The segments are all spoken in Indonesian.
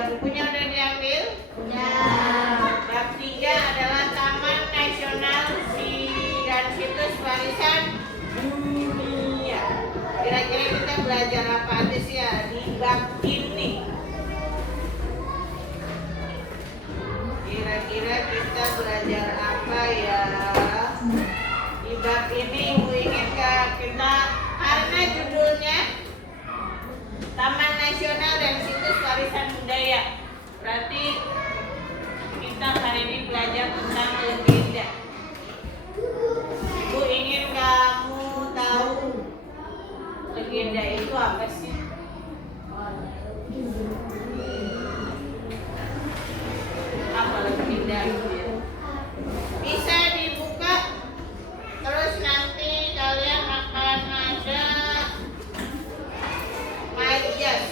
bukunya udah diambil? Ya. Bab 3 adalah Taman Nasional dan Situs Warisan Dunia. Kira-kira kita belajar apa aja sih ya di bab ini? Kira-kira kita belajar apa ya? Di bab ini Ibu ingin kita, karena judulnya Taman Nasional dan Situs Warisan Budaya, berarti kita hari ini belajar tentang legenda. Ibu ingin kamu tahu legenda itu apa sih? Apa legenda itu ya? Bisa dibuka, terus nanti kalian akan ada majas.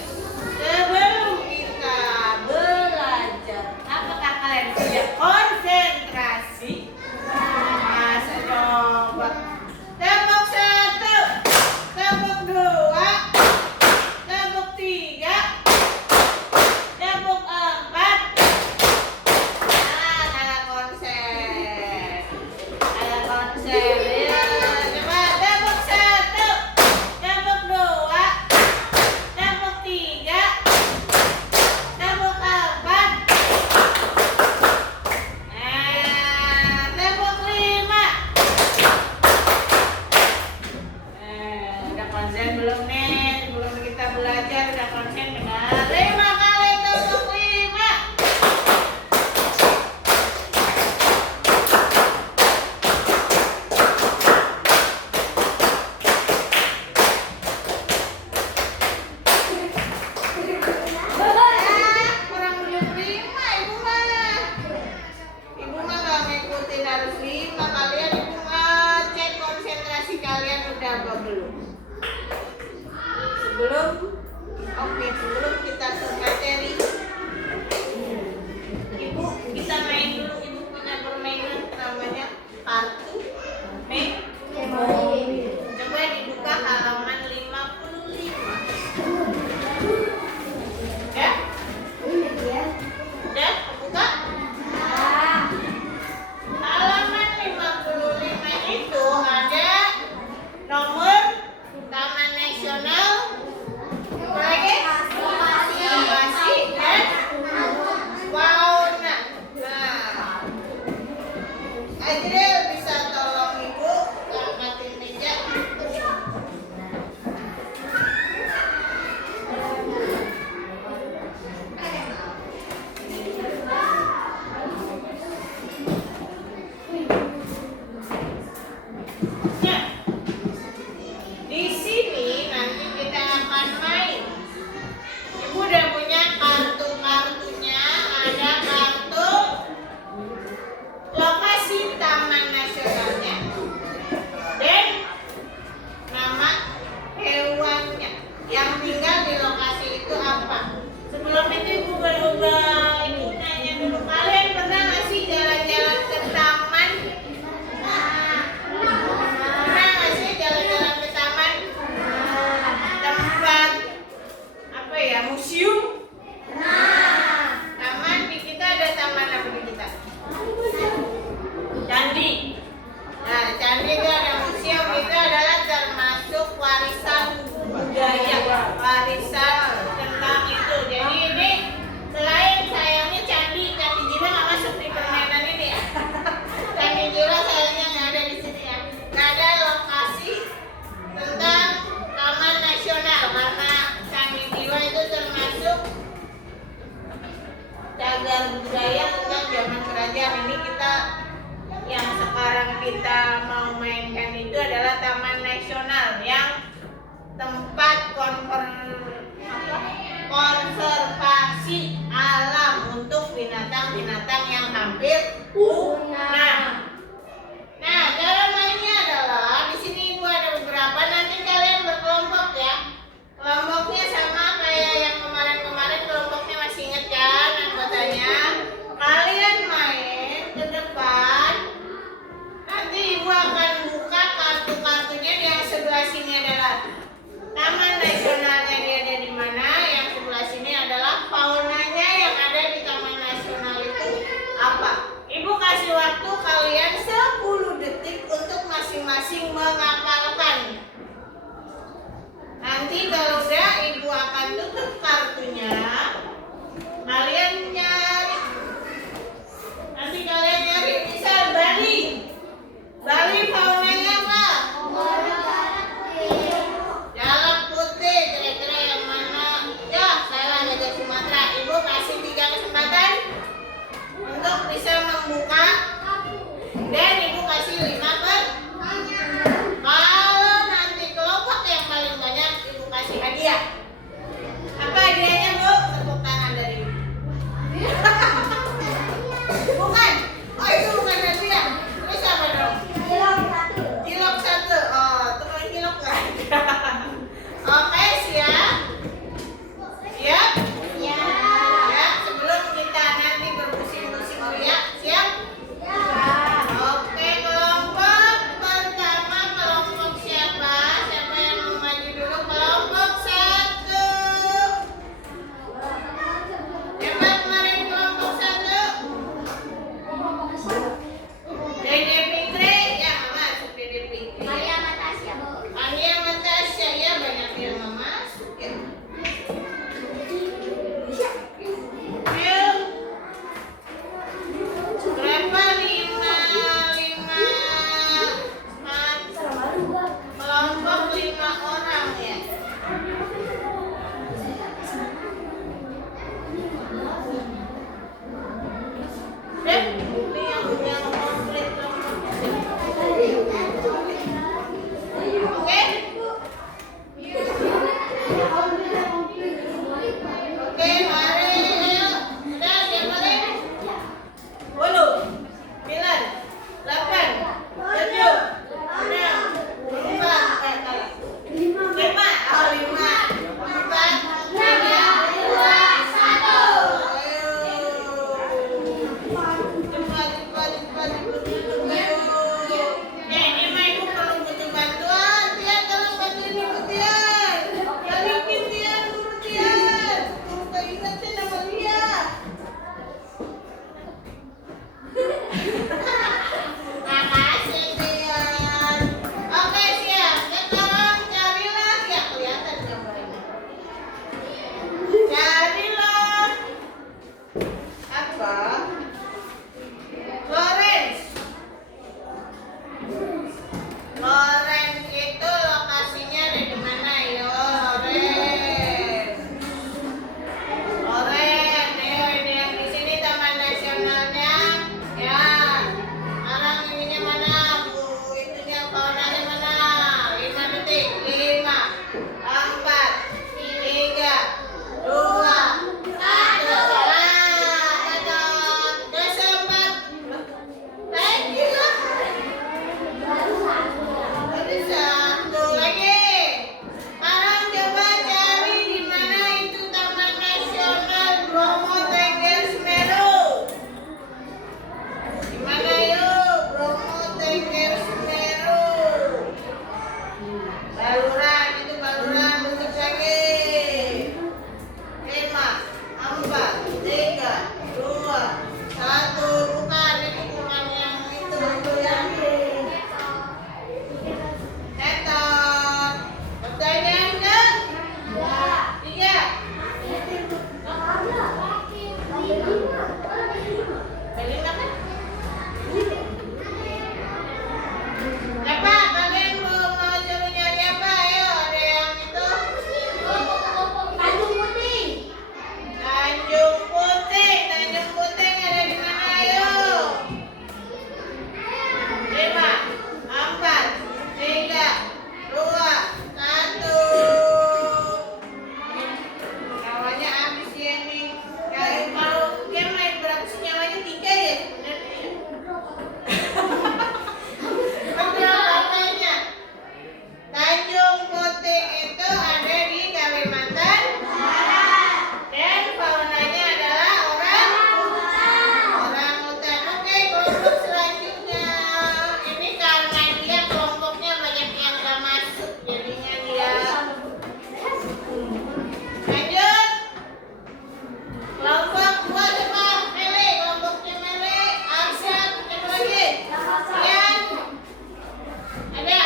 Sebelum kita belajar, apakah kalian sudah konsentrasi? Masa coba. Tepuk 1, tepuk 2, tepuk 3, tepuk 4. Nah, kalah konsen. Kalah konsen. Ya, coba tepuk 1, tepuk 2, tepuk 3, tepuk 4. Nah, tepuk 5. Udah konsen belum nih? Sebelum kita belajar udah konsen dengan 5 kali tepuk 5. Kurang belum 5 Ibu mah. Ibu mah gak ngikutin harus 5. Kalian Ibu ngecek konsentrasi kalian udah apa belum? Sebelum kita ke materi, Ibu kita main dulu. Ibu punya permainan namanya kartu memori. Coba dibuka halaman 55. Ya? Udah buka? Halaman 55 itu ada nomor Taman Nasional, lagi lokasi dan fauna. Nah, Adril bisa tolong Ibu angkatin meja. Nah, di sini nanti kita akan main. Ibu udah punya kartu-kartunya. Ada kartu lokasi Taman Nasionalnya dan nama hewannya yang tinggal di lokasi itu apa. Sebelum itu Ibu Ibu nanya dulu, kalian pernah nggak sih jalan-jalan ke taman? Pernah nggak sih jalan-jalan ke taman? Tempat apa ya, museum? Taman di kita ada taman apa di kita? Candi. Nah, candi itu ada museum, itu adalah termasuk warisan budaya, warisan tentang itu. Jadi ini selain sayangnya candi jiwa nggak masuk di permainan ini ya. Candi jiwa sayangnya nggak ada di sini ya. Nggak ada lokasi tentang Taman Nasional karena candi jiwa itu termasuk cagar budaya tentang zaman kerajaan. Ini kita yang sekarang kita mau mainkan itu adalah Taman Nasional yang tempat konservasi alam untuk binatang-binatang yang hampir punah. Nah, cara mainnya adalah di sini Ibu ada beberapa. Nanti kalian berkelompok ya. Kelompoknya sama kayak yang kemarin-kemarin. Kelompoknya masih ingat kan anggotanya? Kalian main ke depan. Nanti Ibu akan buka kartu-kartunya. Yang sebelah sini adalah Taman Nasionalnya, dia ada di mana. Yang sebelah sini ada untuk bisa membuka. Dan ibu kasih 5 pertanyaan. Kalau nanti kelompok yang paling banyak ibu kasih hadiah. Apa hadiahnya bu? Tepuk tangan dari ibu. Bukan. Oh itu bukan hadiah. Terus apa dong? Cilok 1. Oh tukang cilok nggak ada. Oke siap. Siap? Ya. Sebelum kita nanti berpusing-pusing teriak, siap? Oke, kelompok pertama kelompok siapa? Siapa yang mau maju dulu? Kelompok 1. Siapa kemarin kelompok 1? Dede Fikri, ya masuk Dede Fikri. Maria Matasya, Bu. Maria Matasya, ya banyak yang mau masuk ya. Berapa? 5 kelompok 5 orang ya. Ini yang komplit Oke? Oke, mari ayo. Udah, siapa lagi? 10, 9, 8, 7, 6, 5, 4, 3, 2, 1. Cepat. Ini mah ibu perlu butuh bantuan. Tian, tolong bantuin ibu Tian. Balikin Tian, guru Tian. Guru keingetin sama dia. Makasih Tian. Oke siap. Sekarang carilah ya kelihatan gambarnya. Carilah apa? Lawrence itu lokasinya ada di mana yo? Lawrence, ini yang di sini Taman Nasionalnya. Ya, sekarang ininya mana bu? Itunya kawanannya mana? 5 detik. 5, 4, 3, 2, 1. Udah sempat. Thank you. Ada 1 lagi. Sekarang coba cari di mana itu Taman Nasional Bromo Tengger Semeru. Di mana yuk? Bromo Tengger Semeru. Baluran, itu baluran bentuk lagi. 5, 4, 3, 2, 1. Bukan, ini bukan yang itu yang setan. Pertanyaan ke? 3. Kelima kan? Apa? Kalian mau cari nyari apa? Ayo, ada yang itu. Tanjung Puting. Tanjung Puting ada di mana? Ayo. 5, 4, 3, 2, 1. Nyawanya habis ya nih. Ya, kalau dia main berapa sih nyawanya? 3 ya sebenarnya. Betul katanya. Tanjung Puting itu ada di Kalimantan Barat. Dan faunanya adalah orangutan. Oke, kelompok selanjutnya. Ini karena dia kelompoknya banyak yang gak masuk, jadinya dia. Lanjut. Kelompok 2 coba Mele, kelompoknya Mele, Arsyad, coba lagi. Ian, ada.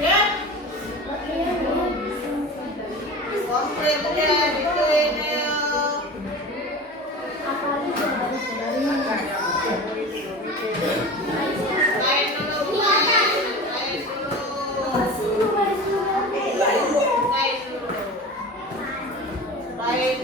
Ya. Komplit udah gituin yuk. Lain dulu. Lain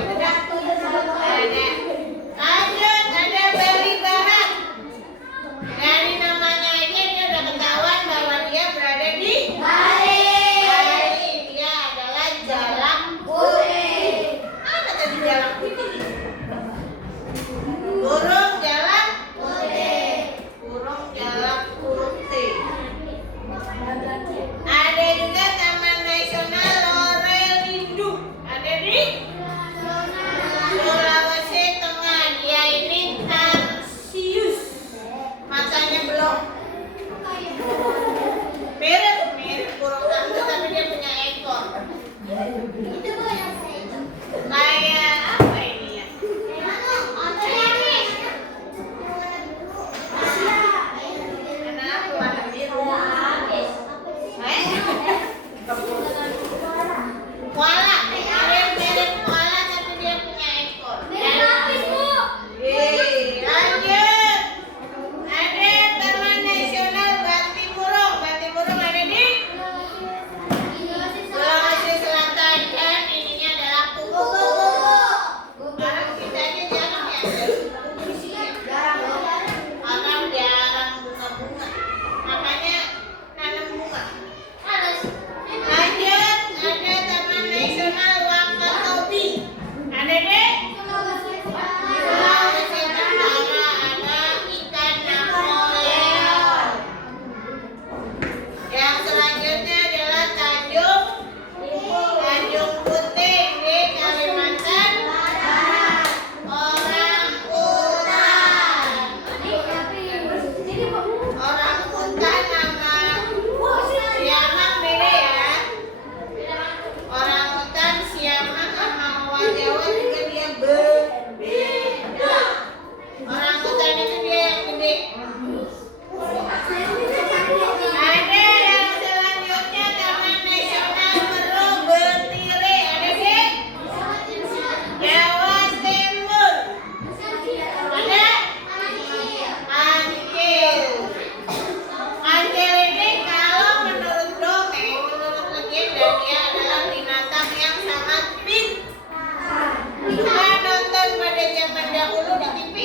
Udah. Ada. Lanjut, ada Bali Barat. Dari namanya aja dia udah ketahuan bahwa dia berada di Bali. Dia adalah jalak putih. Apa tadi jalak putih? Burung jalak putih. Burung jalak putih. Ada juga Taman Nasional Lorelindo. Ada di Sulawesi Tengah. Dia ini tarsius. Matanya belum. Mirip burung hantu tapi dia punya ekor. Kayak apa ini ya? Kenapa warna biru? Koala, mirip koala tapi dia punya ekor. Lanjut. Ada Taman Nasional Bantimurung. Bantimurung ada di Sulawesi Selatan dan ininya adalah kupu-kupu. Orang kita aja jarang ya ada kupu-kupu di sini. Orang jarang bunga-bunga. Makanya nanam bunga. Lanjut, ada Taman Nasional Wakatobi. Ada di Sulawesi Tenggara, ada ikan Napoleon. Yang selanjutnya adalah Tanjung Puting di Kalimantan Barat. Orang utan nama siamang beda ya. Orang utan siamang sama owa Jawa juga dia berbeda. Orang utan itu dia yang gede. Ada yang selanjutnya Taman Nasional Meru Betire. Ada di Jawa Timur. Ada Kancil. Kancil ini kalau menurut dongeng, menurut legenda dia adalah binatang yang sangat pintar. Coba nonton pada zaman dahulu di TV.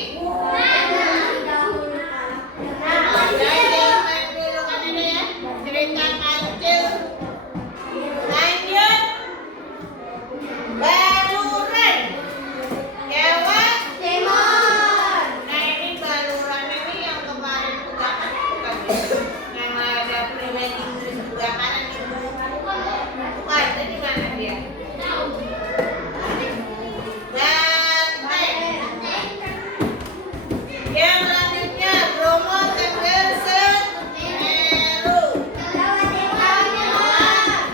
Ada zaman dulu kan ada ya cerita kancil. Lanjut, baluran Jawa Timur. Nah ini baluran ini yang kemarin bukan yang ada pre-wedding dress bakaran itu. Bukan, itu di mana dia? Banteng. Yang selanjutnya Bromo Tengger Semeru. Ada ayam alas.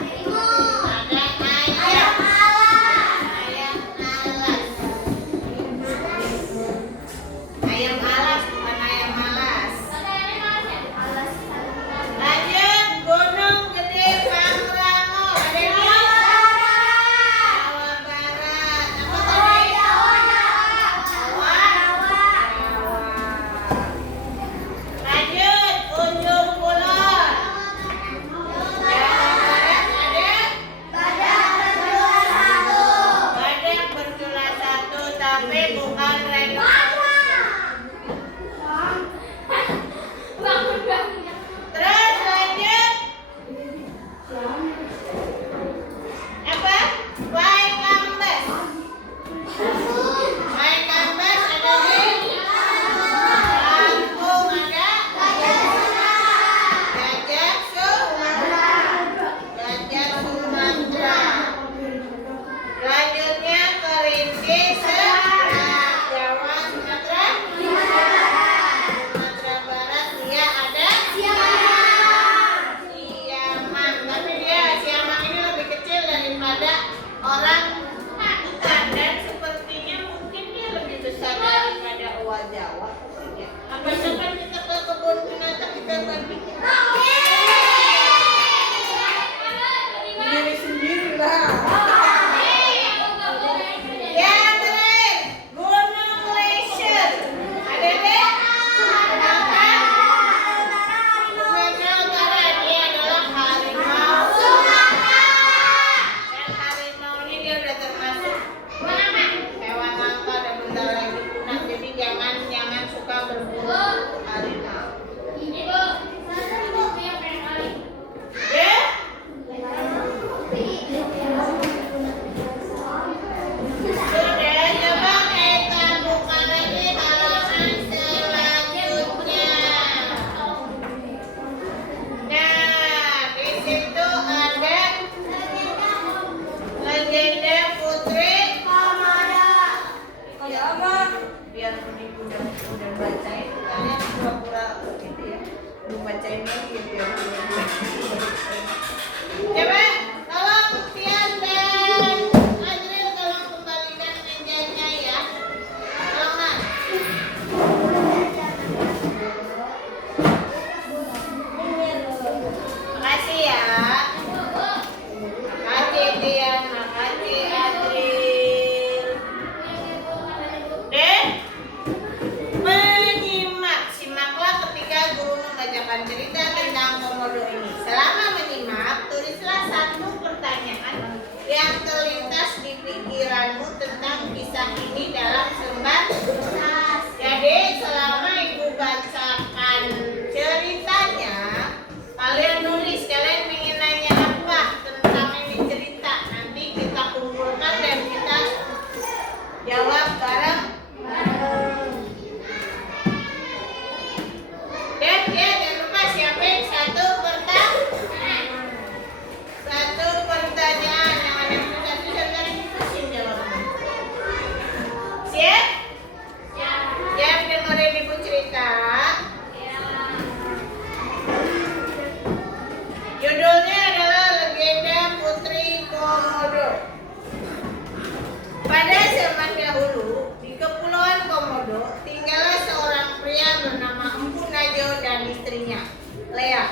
Ayam alas bukan ayam malas. Lanjut, Gunung Gede Pangrango. Ada di Jawa Barat. Apa tadi? Jawa. Lanjut, Ujung Kulon. Jawa Barat ada badak bercula satu tapi bukan rhinoceros. Terus lanjut apa? Waikambas. Waikambas ada di Lampung. Ada Gajah Sumatera. Lanjutnya Kerinci Jawa Sumatera Barat. Dia ada siamang, tapi dia siamang ini lebih kecil daripada orang utan dan sepertinya Jawab bareng. Dan ya jangan lupa siapin satu pertanyaan yang ada susah-susah dari pusing jawabnya. Siap? Siap dengerin ibu cerita. Judulnya adalah Legenda Putri Komodo. Pada zaman dahulu di Kepulauan Komodo tinggallah seorang pria bernama Empu Najo dan istrinya Lea.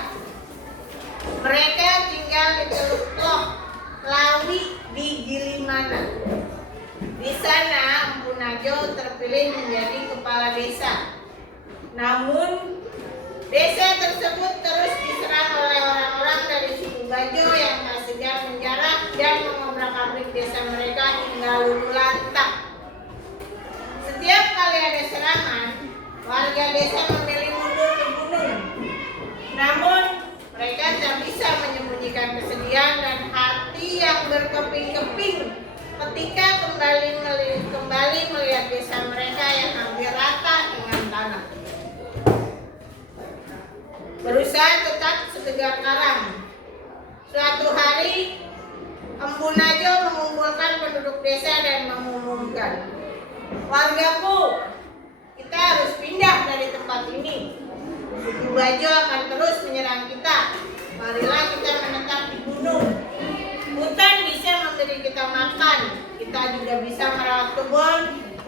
Mereka tinggal di Teluk Loh Lawi di Gilimana. Di sana Empu Najo terpilih menjadi kepala desa. Namun desa tersebut terus diserang oleh orang-orang dari suku Bajo yang tak segan menjarah dan mengobrak-abrik desa mereka hingga luluh lantak. Setiap kali ada serangan, warga desa memilih mundur ke gunung. Namun mereka tak bisa menyembunyikan kesedihan dan hati yang berkeping-keping ketika kembali melihat desa mereka yang hampir rata dengan tanah. Berusaha tetap setegar karang. Suatu hari, Empu Najo mengumpulkan penduduk desa dan mengumumkan, "Wargaku, kita harus pindah dari tempat ini. Suku Bajo akan terus menyerang kita. Marilah kita menetap di gunung. Hutan bisa memberi kita makan. Kita juga bisa merawat kebun,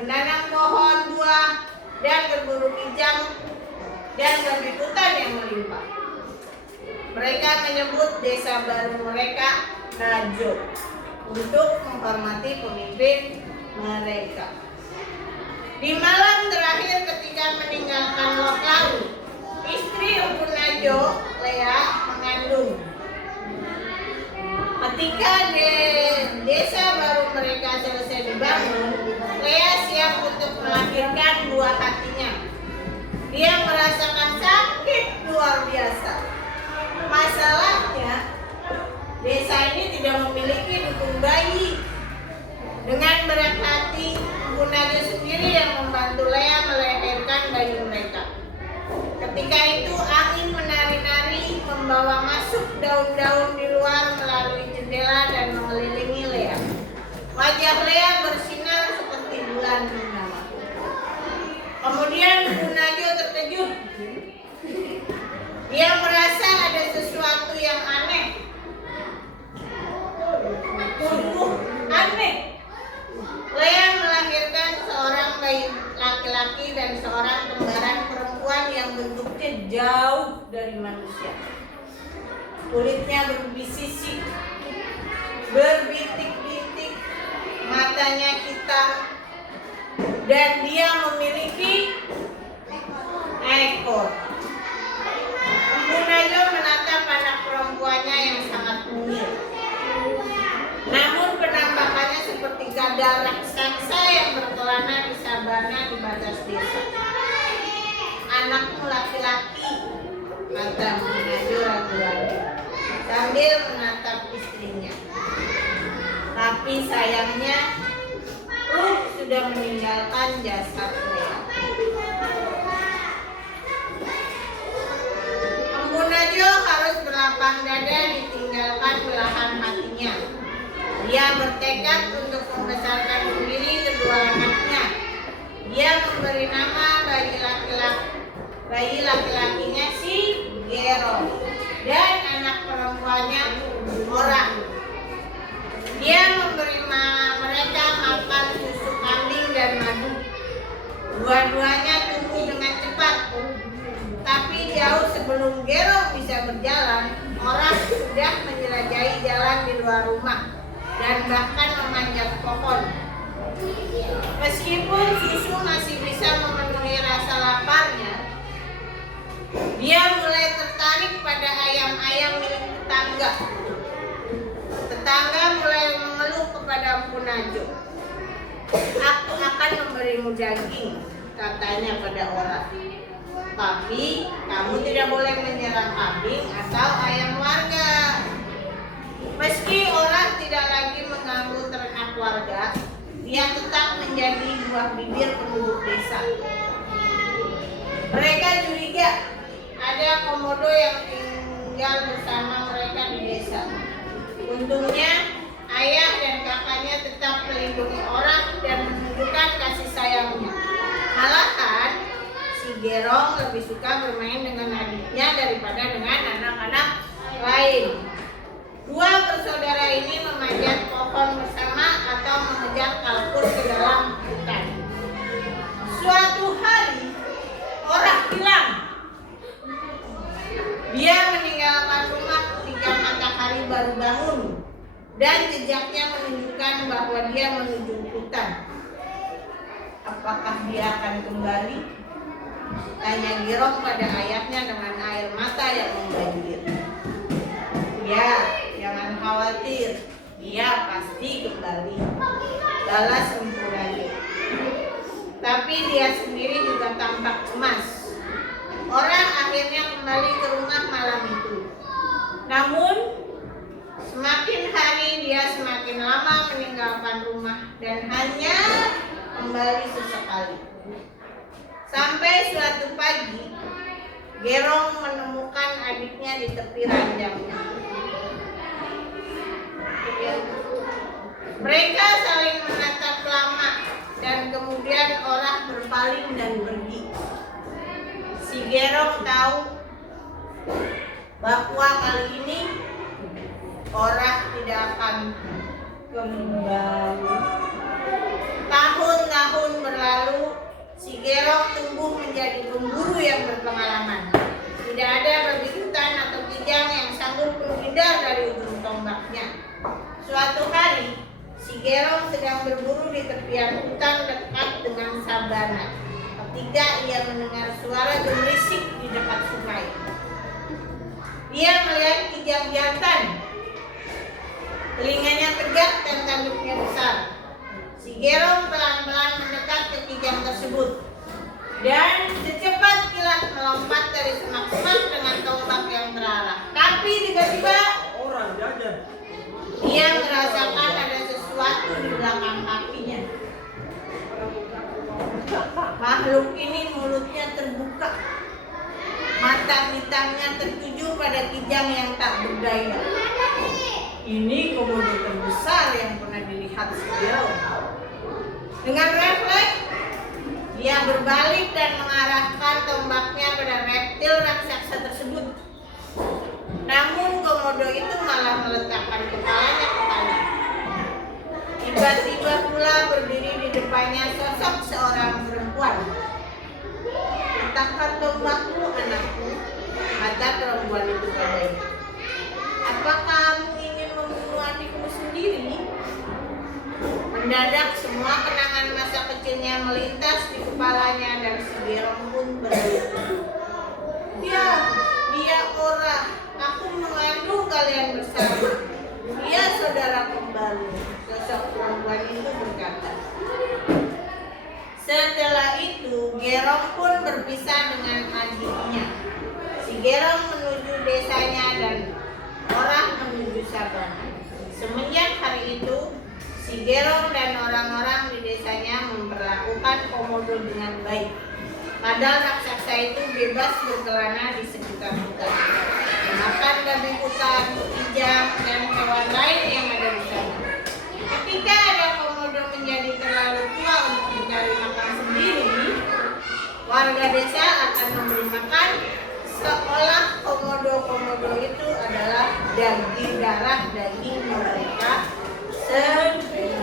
menanam pohon buah, dan berburu kijang dan berbit hutan yang melimpah." Mereka menyebut desa baru mereka Najo untuk menghormati pemimpin mereka. Di malam terakhir ketika meninggalkan Loh Lawi, istri Empu Najo, Lea, mengandung. Ketika desa baru mereka selesai dibangun, Lea siap untuk melahirkan buah hatinya. Dia merasakan sakit luar biasa. Masalahnya, desa ini tidak memiliki dukun bayi. Dengan berat hati, Empu Najo sendiri yang membantu Lea melahirkan bayi mereka. Ketika itu angin menari-nari membawa masuk daun-daun di luar melalui jendela dan mengelilingi Lea. Wajah Lea bersinar seperti bulan purnama. Kemudian Empu Najo terkejut. Dia merasa ada sesuatu yang aneh. Aneh. Lea melahirkan seorang bayi laki-laki dan seorang kembaran perempuan yang bentuknya jauh dari manusia. Kulitnya berbisik, berbintik-bintik, matanya hitam, dan dia memiliki ekor. Empu Najo menatap anak perempuannya yang sangat mungil. Namun penampakannya seperti gada raksasa yang berkelana di sabana di batas desa. "Anakmu laki-laki," kata Empu Najo ragu-ragu sambil menatap istrinya. Tapi sayangnya ruh sudah meninggalkan jasad Lea. Empu Najo harus berlapang dada ditinggalkan belahan hatinya. Dia bertekad untuk membesarkan sendiri kedua anaknya. Dia memberi nama bayi laki-lakinya si Gero dan anak perempuannya Ora. Dia memberi mereka makan susu kambing dan madu. Dua-duanya tumbuh dengan cepat. Tapi jauh sebelum Gero bisa berjalan, Ora sudah menjelajahi jalan di luar rumah dan bahkan memanjat pohon. Meskipun susu masih bisa memenuhi rasa laparnya, dia mulai tertarik pada ayam-ayam milik tetangga. Tetangga mulai mengeluh kepada Empu Najo. "Aku akan memberimu daging," katanya pada orang. "Tapi kamu tidak boleh menyerang kambing atau ayam warga." Meski orang tidak lagi mengganggu ternak warga, Dia tetap menjadi buah bibir penduduk desa. Mereka curiga ada komodo yang tinggal bersama mereka di desa. Untungnya ayah dan kakaknya tetap melindungi orang dan menunjukkan kasih sayangnya. Malahan si Gerong lebih suka bermain dengan adiknya daripada dengan anak-anak lain. Dua bersaudara ini memanjat pohon bersama atau mengejar kalkun ke dalam hutan. Suatu hari orang hilang. Dia meninggalkan rumah ketika matahari baru bangun dan jejaknya menunjukkan bahwa dia menuju hutan. Apakah dia akan kembali? Tanya Gerong pada ayahnya dengan air mata yang membanjir. Ya, jangan khawatir, dia pasti kembali, balas Empu Rani. Tapi dia sendiri juga tampak cemas. Orang akhirnya kembali ke rumah malam itu. Namun, semakin hari dia semakin lama meninggalkan rumah dan hanya kembali sesekali. Sampai suatu pagi, Gerong menemukan adiknya di tepi ranjangnya. Mereka saling menatap lama dan kemudian orang berpaling dan pergi. Si Gerong tahu bahwa kali ini orang tidak akan kembali. Tahun-tahun berlalu, si Gerong tumbuh menjadi pemburu yang berpengalaman. Tidak ada babi hutan atau kijang yang sanggup menghindar dari ujung tombaknya. Suatu hari, si Gerong sedang berburu di tepian hutan dekat dengan sabana. Ketika ia mendengar suara gemerisik di dekat sungai, dia melihat kijang jantan. Telinganya tegak dan tanduknya besar. Si Gerong pelan-pelan mendekat ke kijang tersebut dan secepat kilat melompat dari semak-semak dengan tombak yang terarah. Tapi tiba-tiba orang jajan. Dia merasakan ada sesuatu di belakang kakinya. Makhluk ini mulutnya terbuka. Mata hitamnya tertuju pada kijang yang tak berdaya. Ini komodo terbesar yang pernah dilihat si Gerong. Dengan refleks, dia berbalik dan mengarahkan tombaknya pada reptil raksasa tersebut. Namun komodo itu malah meletakkan kepalanya ke tanah. Tiba-tiba pula berdiri di depannya sosok seorang perempuan. "Letakkan tombakmu, anakku," kata perempuan itu padanya. "Apa kamu ingin membunuh adikmu sendiri?" Mendadak semua kenangan masa kecilnya melintas di kepalanya dan si Gerong pun berlutut. Dia orang. Aku mengandung kalian bersama. Dia saudara kembarku," sosok perempuan itu berkata. Setelah itu, Gerong pun berpisah dengan adiknya. Si Gerong menuju desanya dan orang menuju sabana. Semenjak hari itu, si Gerong dan orang-orang di desanya memperlakukan komodo dengan baik. Padahal raksasa itu bebas berkelana di sekitar hutan, makan babi hutan, kijang, dan hewan lain yang ada di sana. Ketika ada komodo menjadi terlalu tua untuk mencari makan sendiri, warga desa akan memberi makan seolah komodo-komodo itu adalah daging mereka sendiri.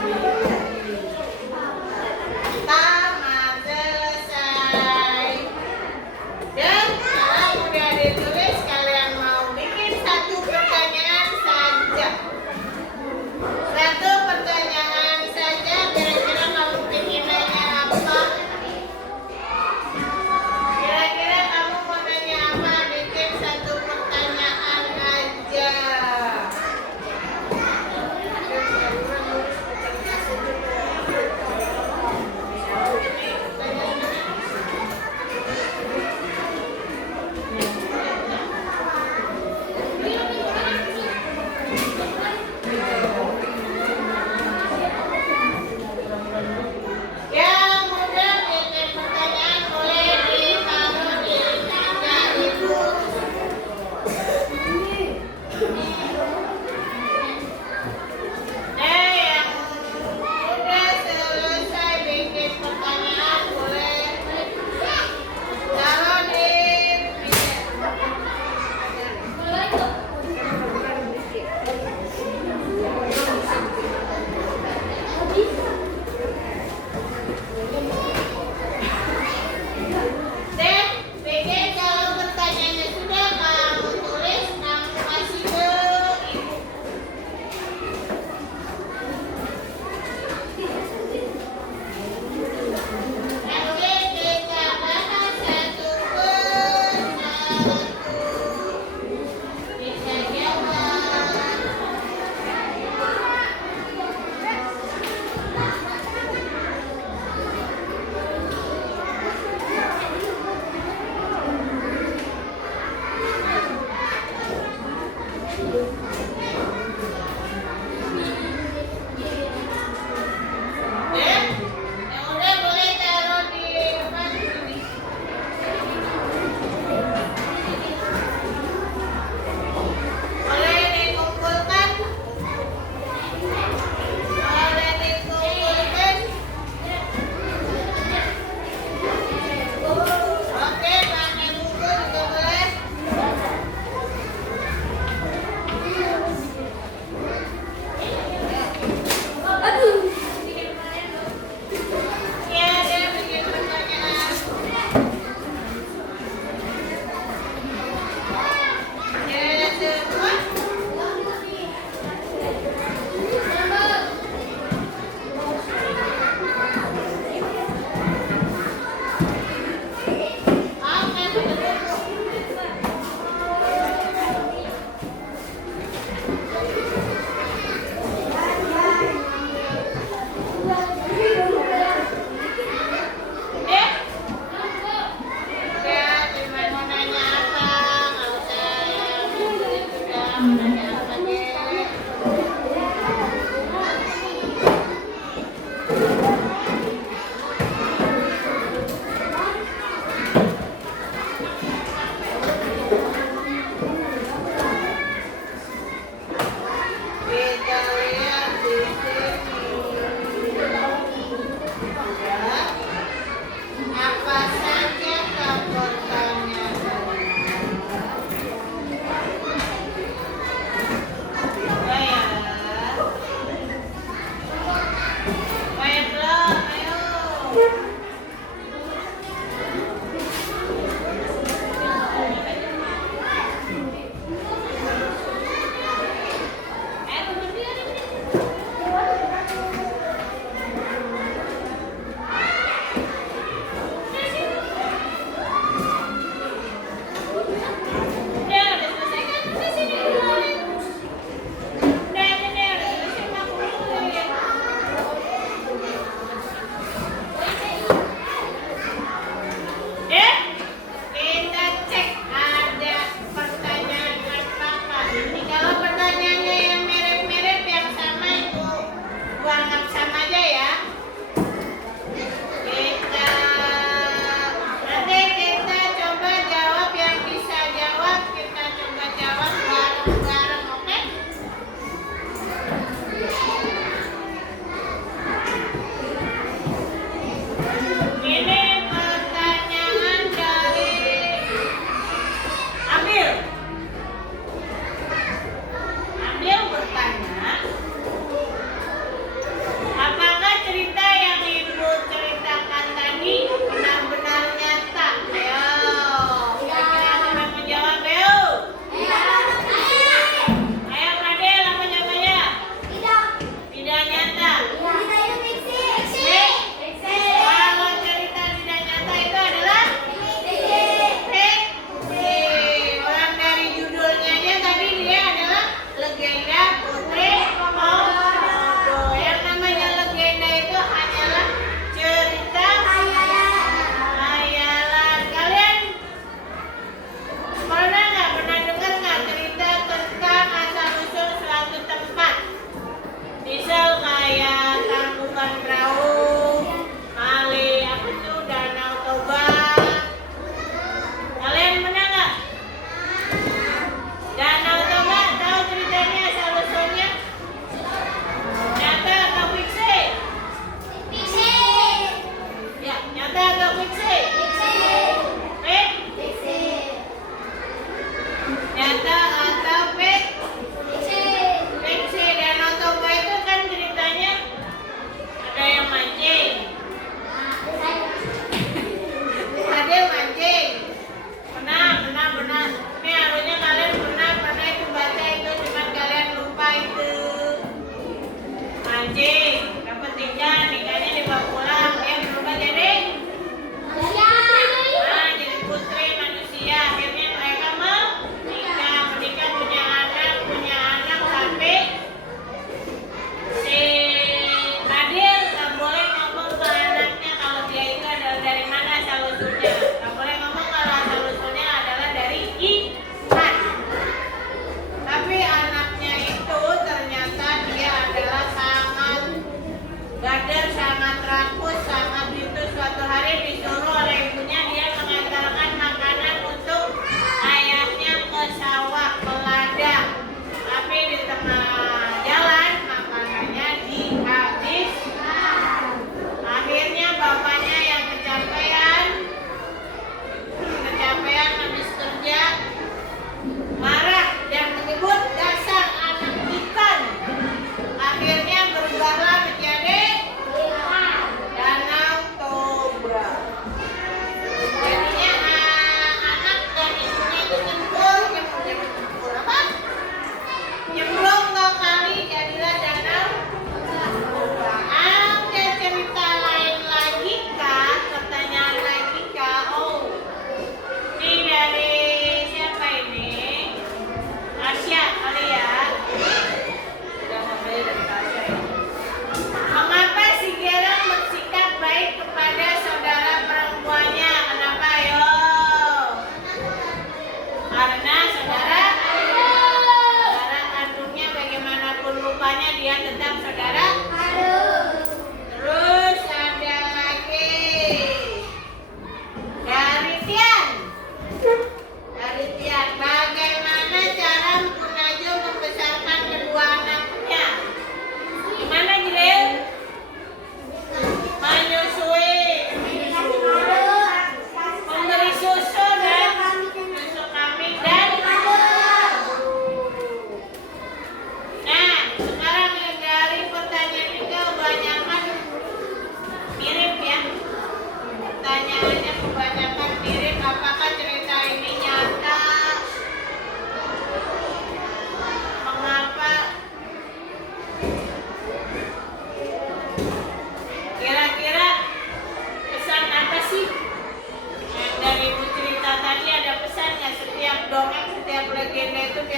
Tamat selesai. Dan kalau udah ditulis, kalian mau bikin satu pertanyaan saja. Satu pertanyaan saja, kira-kira kamu pengen nanya apa? Kira-kira kamu mau nanya apa? Bikin satu pertanyaan aja. Udah selesai kan? Udah sini dulu. Udah selesai aku dulu ya.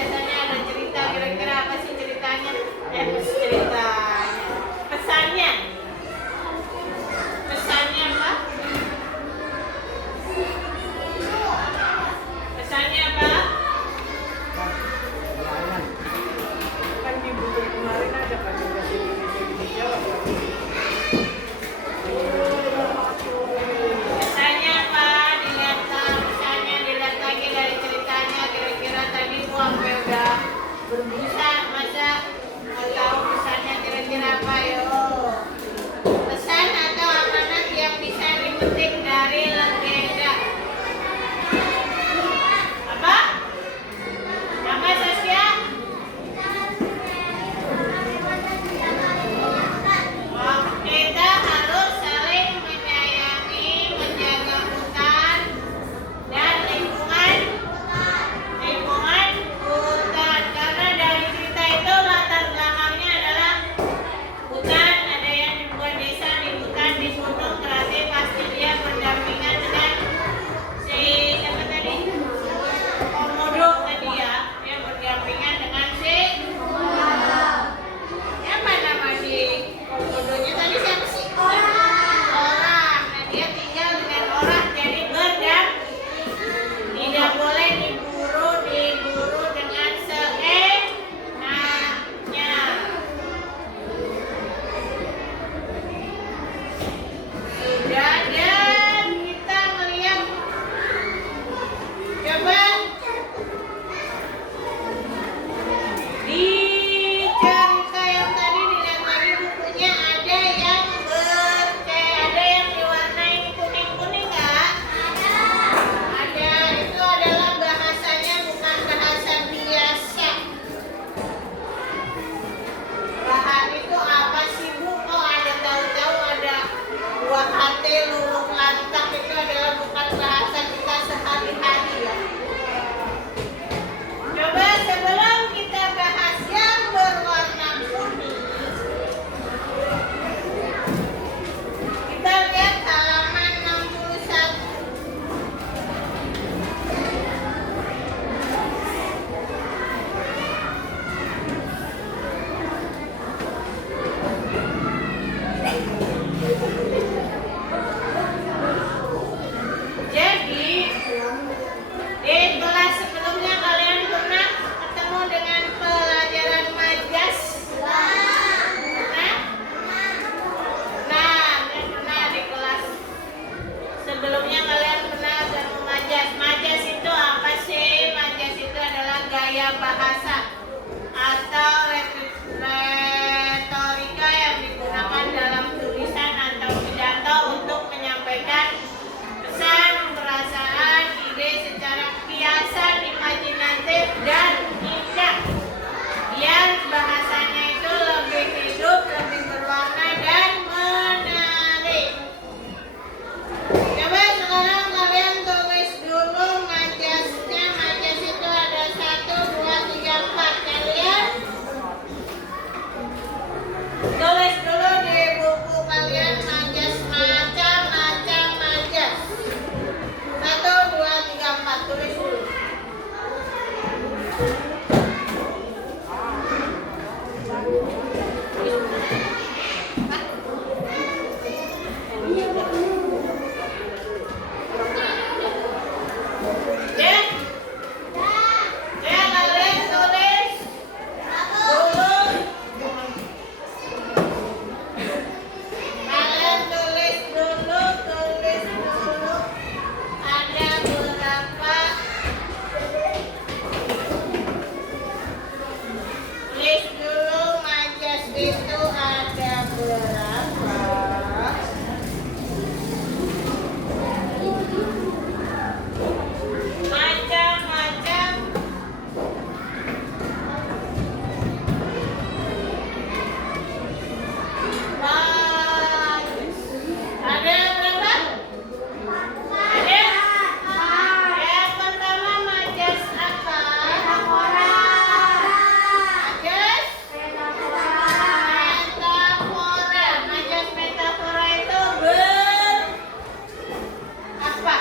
biasanya ada cerita, kira-kira apa sih ceritanya? Ceritanya. Pesannya. Pesannya apa? Pesannya apa? Kan di buku kemarin ada kan bahasa Indonesia Pesannya apa? Dilihat pesannya, dilihat lagi dari ceritanya. Kira-kira tadi Bu sampai udah berbusa, masa nggak tahu pesannya kira-kira apa? Yuk. Pesan atau amanat yang bisa dipetik dari legenda. Apa? Apa Saskia? Oh, kita harus saling menyayangi, menjaga hutan dan lingkungan hutan. Karena dari cerita itu latar belakangnya adalah hutan. Ada yang dibuat desa di hutan di gunung, berarti pasti dia berdampingan dengan si siapa tadi? Komodo tadi ya, yang berdampingan dengan si siapa nama si komodonya tadi siapa sih? Orang. Nah, dia tinggal dengan orang, jadi tidak boleh diburu dengan seenaknya. Sudah, dan kita melihat, coba di cerita yang tadi dilihat lagi bukunya, ada yang ada yang diwarnai kuning-kuning nggak? Ada. Itu adalah bahasanya bukan bahasa biasa. Bahan itu apa sih Bu? Oh, ada tahu-tahu ada buah hati, lulung lantak, itu adalah bukan bahasa kita sehari-hari ya. Coba sebelum kita bahas yang berwarna kuning, kita lihat halaman 61. Jadi di kelas sebelumnya kalian pernah ketemu dengan pelajaran majas? Pernah? Pernah di kelas sebelumnya kalian pernah ketemu majas. Majas itu apa sih? Majas itu adalah gaya bahasa atau retorika yang digunakan dalam tulisan atau pidato untuk menyampaikan pesan, perasaan, ide secara kiasan, imajinatif, dan indah. Biar bahasanya itu lebih hidup, lebih berwarna, dan menarik. Coba sekarang kalian tulis dulu majasnya. Majas itu ada 1, 2, 3, 4. Kalian tulis dulu di buku kalian majas, macam-macam majas. 1, 2, 3, 4. Tulis dulu. Ya, kalian tulis dulu. Kalian tulis dulu. Ada berapa? Tulis dulu majas itu ada berapa? Macam-macam. Majas. Ada berapa? Ada? Yang pertama majas apa? Majas metafora. Majas metafora itu apa?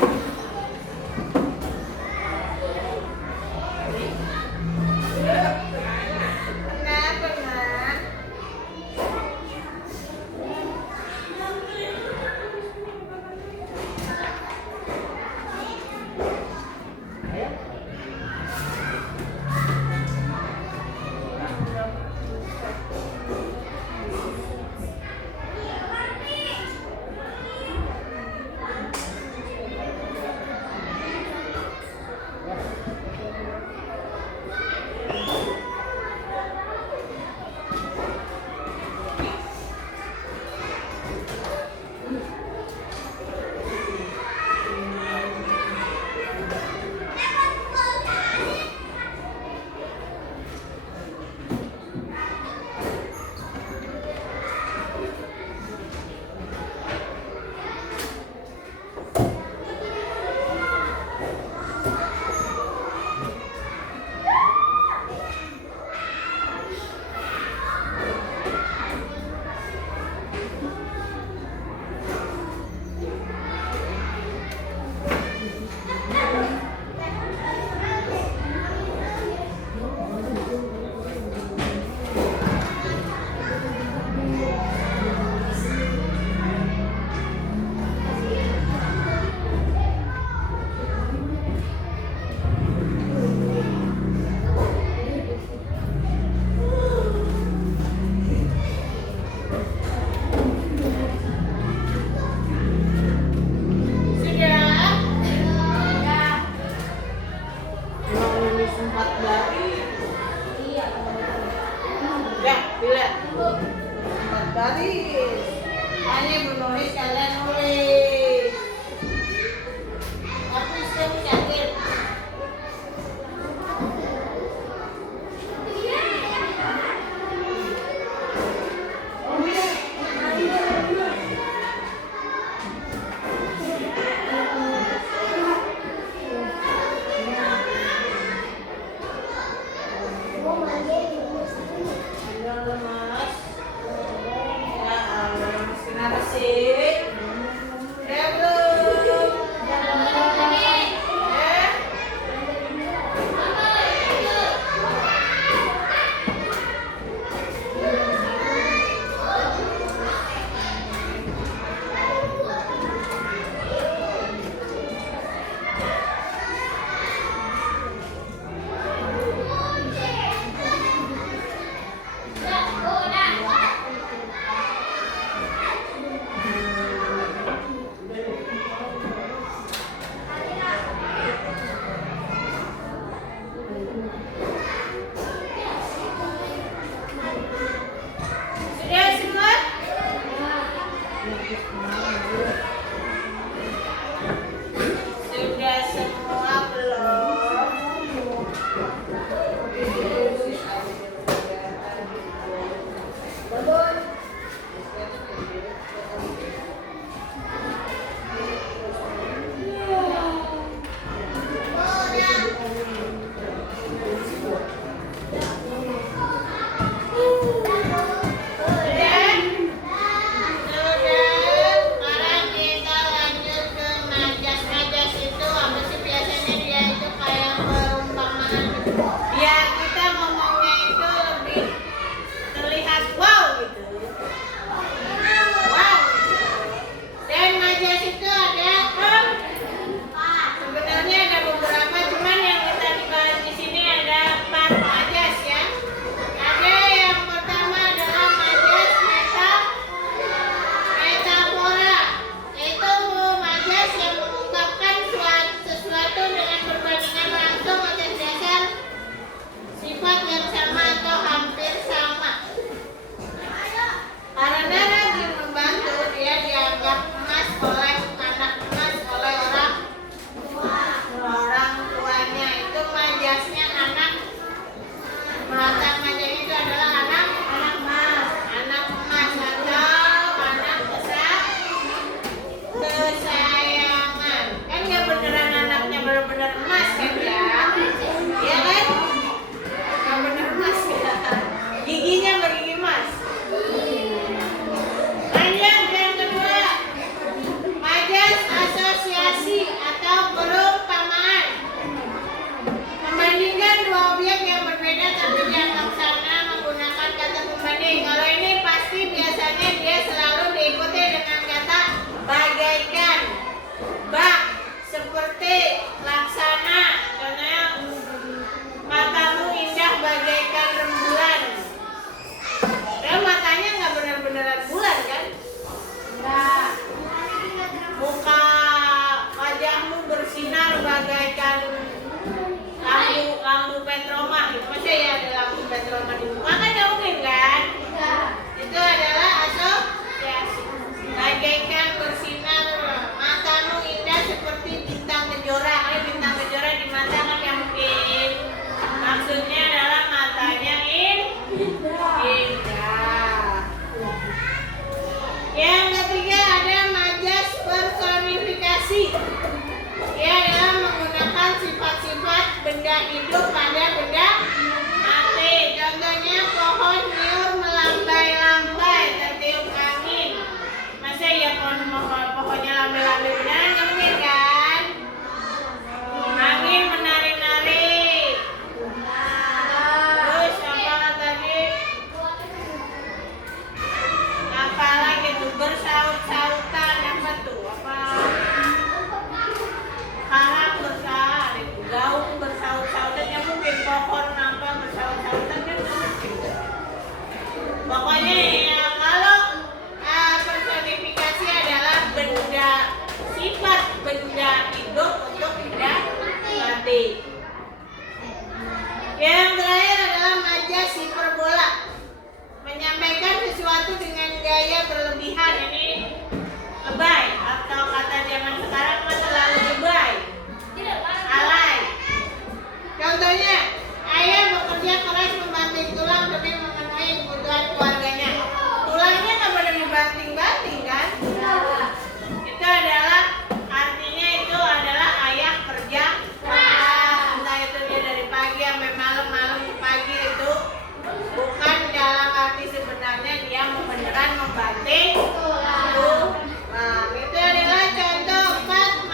Kenapa, Nak? saya ada lampu petroma di muka kan nggak mungkin kan? Itu adalah asosiasi. Bagaikan bersinar matamu indah seperti bintang kejora. Bintang kejora di mata kan nggak mungkin. Maksudnya adalah matanya indah. Yang ketiga ada majas personifikasi. Ia adalah menggunakan sifat-sifat benda hidup pada benda mati. Contohnya pohon nyur melambai-lambai tertiup angin. Masa ya pohonnya lambai-lambai beneran nggak mungkin kan? Angin menari-nari. Terus apa tadi? Apalagi tuh bersaut-sautan apa tuh? Apa? Karang bersaut, gaung bersaut-sautan yang mungkin pohon apa bersaut-sautan kan mungkin. Pokoknya ya kalau personifikasi adalah benda sifat benda hidup untuk benda mati. Yang terakhir adalah majas hiperbola, menyampaikan sesuatu dengan gaya berlebihan. Ini lebay atau kata zaman sekarang mah terlalu lebay, alay. Contohnya, ayah bekerja keras membanting tulang demi memenuhi kebutuhan keluarganya. Tulangnya nggak pada dibanting-banting kan? Itu adalah artinya itu adalah ayah kerja keras. Entah itu dia dari pagi sampai malam ke pagi itu bukan dalam arti sebenarnya dia beneran membanting tulang. Itu adalah contoh 4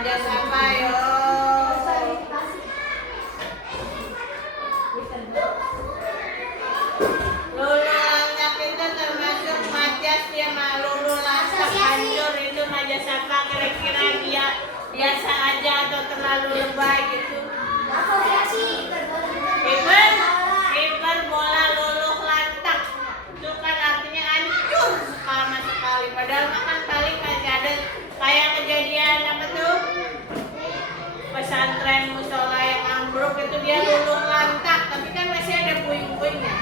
Majas apa yo? Lulu lantak itu termasuk majas dia mah. Lulu lantak hancur itu majas apa? Kira-kira dia biasa aja atau terlalu lebay gitu? Hiperbola luluh lantak itu kan artinya hancur sama sekali. Padahal makan paling masih ada kayak kejadian apa tuh? Pesantren musola yang ambruk itu dia luluh lantak, tapi kan masih ada puing-puingnya.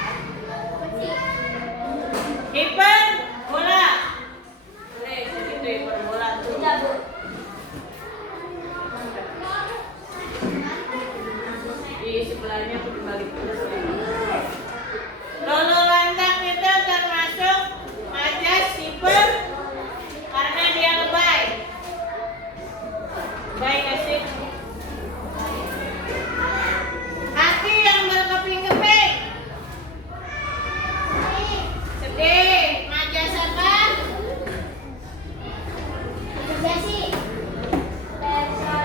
Hiperbola. Boleh segitu hiperbola tuh. Di sebelahnya aku dibalik terus ya. Lulu lantak itu termasuk majas hiper karena dia lebay. Baik kasih. Hati yang berkeping-keping. Sedih. Majas apa?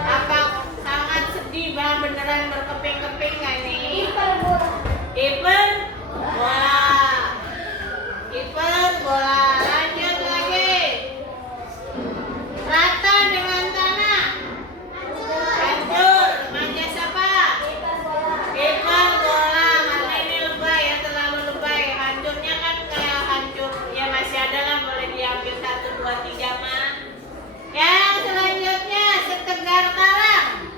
Apa sangat sedih bang, beneran berkeping-keping gak nih? Hiperbola. Hiperbola. Lanjut lagi. Rata dengan tanah. Hancur. Majas apa? Hiperbola. Karena ini lebay ya, terlalu lebay. Hancurnya kan kayak hancur. Ya masih ada lah, boleh diambil 1, 2, 3 mah. Yang selanjutnya setegar karang.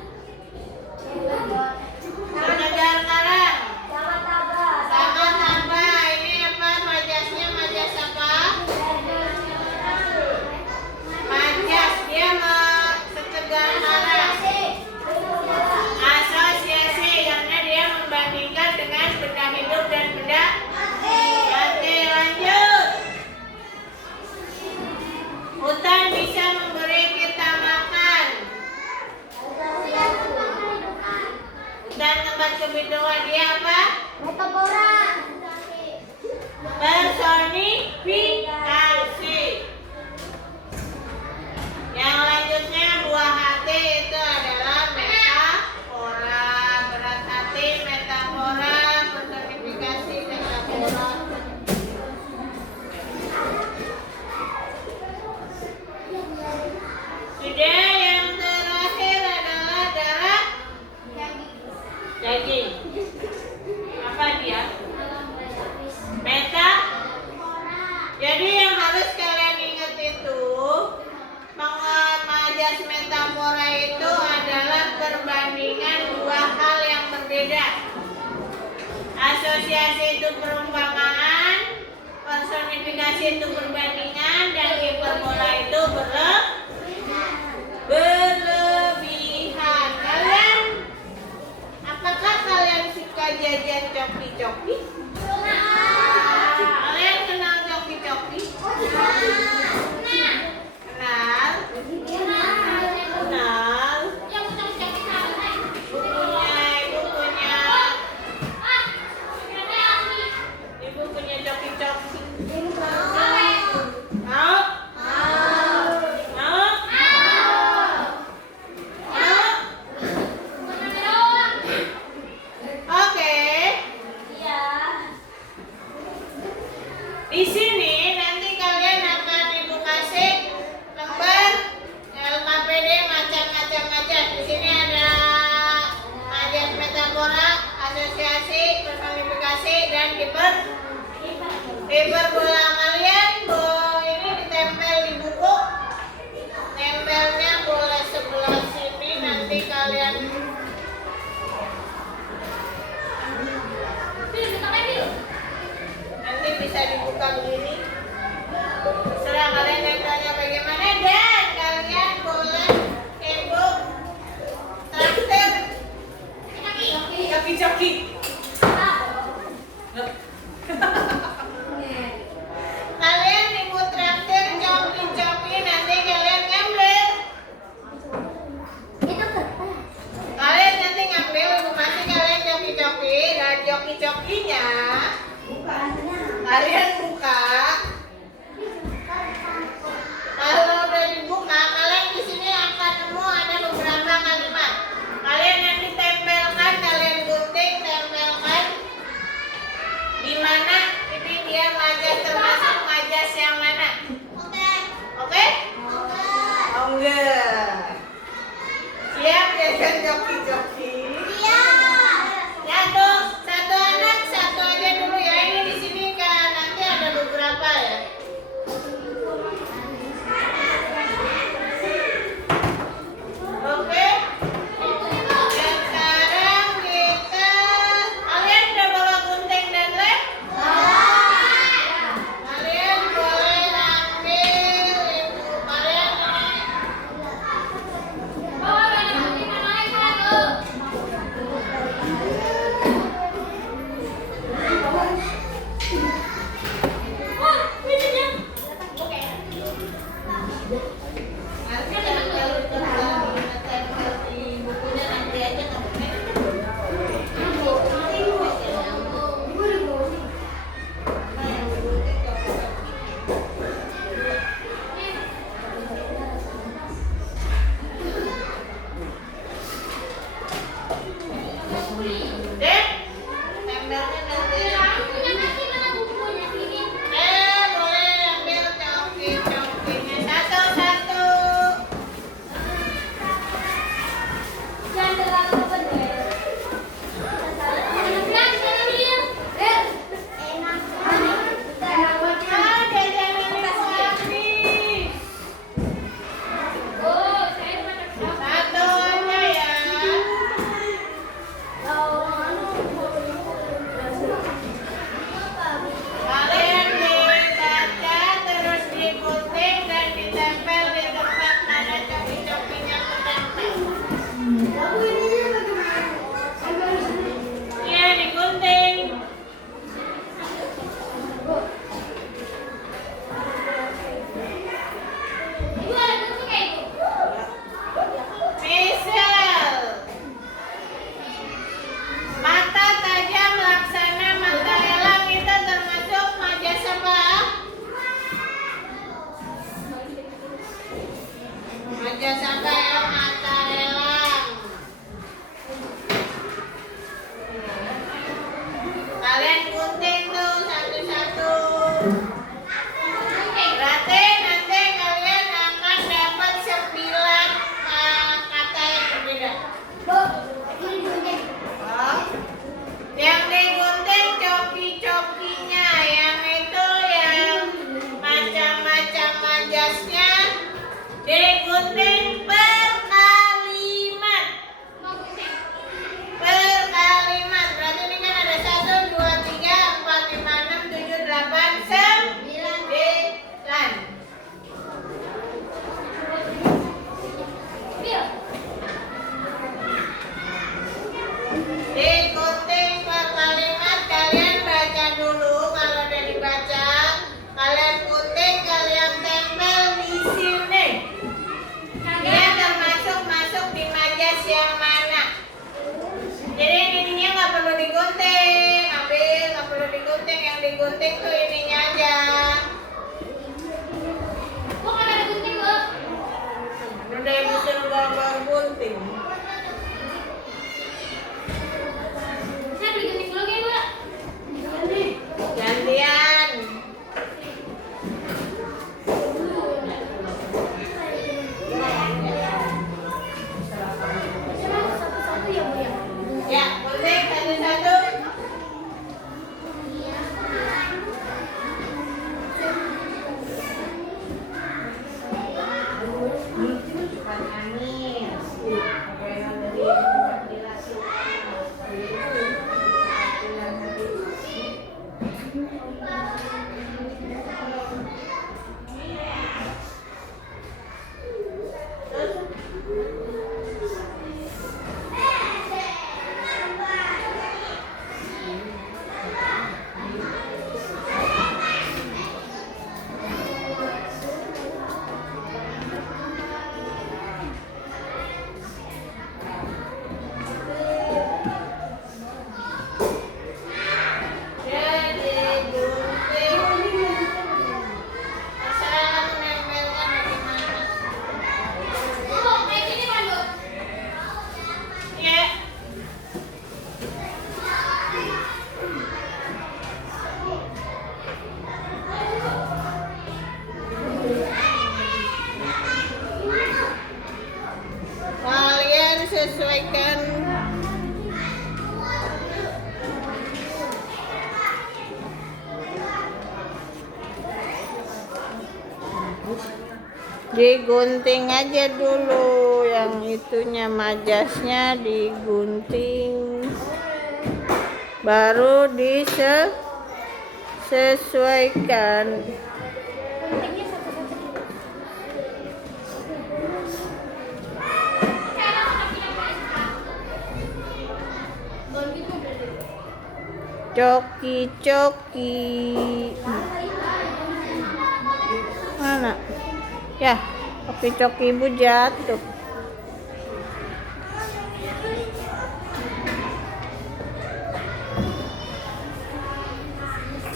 Setegar karang. Sama tambah. Ini apa majasnya? Majas apa? Majas dia mah setegar karang. Asosiasi yang dia membandingkan dengan benda hidup dan benda mati. Lanjut. Hutan bisa memberi kita makan. Hutan tempat kebiduan dia apa? Personifikasi. Yang lanjutnya buah hati itu adalah metafora. Berat hati metafora, personifikasi metafora. Sudah, yang terakhir adalah darah daging. Apa dia? Meta. Jadi yang harus kalian ingat itu, majas metafora itu adalah perbandingan dua hal yang berbeda. Asosiasi itu perumpamaan, personifikasi itu perbandingan, dan hiperbola itu berlebihan. Apakah kalian suka jajan coki-coki? Kalian kenal coki-coki? Kenal? Kenal? Ibu punya coki-coki. Mau? Oke. Di sini nanti kalian akan ibu kasih lembar LKPD macam-macam. Di sini ada majas metafora, asosiasi, personifikasi, dan hiperbola. Kalian ini ditempel di buku. Tempelnya boleh sebelah sini. Nanti kalian bisa dibuka begini. Setelah kalian nempelnya bagaimana, dan kalian boleh ibu traktir coki-coki. Kalian ibu traktir coki-coki, nanti kalian ngambil. Kalian nanti ngambil, ibu kasih kalian coki-coki, dan coki-cokinya kalian buka. Kalau udah dibuka, kalian di sini akan nemu ada Kalian joki-joki. Iya. Ya dong, satu anak satu aja dulu ya. Ini di sini kan nanti ada beberapa ya. Oke. Dan sekarang kita, kalian udah bawa gunting dan lem? Kalian boleh ambil itu kalian nanti tempel di bukunya nanti aja kamu. Dek, tempelnya nanti. Boleh ambil coki-cokinya satu-satu. Jajanan itu habis. Satu aja ya. Kalian dibaca terus digunting dan ditempel di tempat mana coki-cokinya ketempel. Iya, digunting. Misal mata tajam laksana mata elang itu termasuk majas apa? Majas apa ya mata elang? Kalian gunting tuh satu-satu. Berarti nanti kalian akan dapat 9 kata yang berbeda. Yang digunting coki-cokinya, yang itu yang macam-macam majasnya digunting per kalimat. Per kalimat. Berarti ini kan ada 1, 2, 3, 4, 5, 6, 7, 8, 9. Digunting per kalimat, kalian baca dulu. Kalau udah dibaca, kalian gunting, kalian tempel di sini. Dia termasuk masuk di majas yang mana? Jadi ininya nggak perlu digunting, ambil nggak perlu digunting. Yang digunting tuh ininya aja. Udah ibu suruh gambar gunting. Gantian. Ya, gunting satu-satu. Cepat nangis. sesuaikan. Digunting aja dulu, yang itunya majasnya digunting, baru disesuaikan. Coki mana ya, coki ibu jatuh.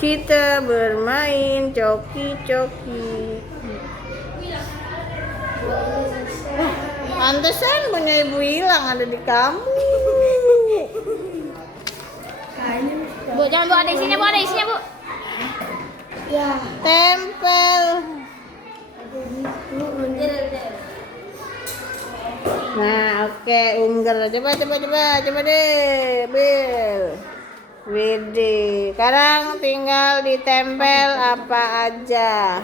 Kita bermain coki. Pantesan punya ibu hilang, ada di kamu. Bu, jangan Bu, ada isinya Bu, Bu. Ya, tempel. Nah, oke, ungger. Coba deh, Bil. Widih. Sekarang tinggal ditempel apa aja.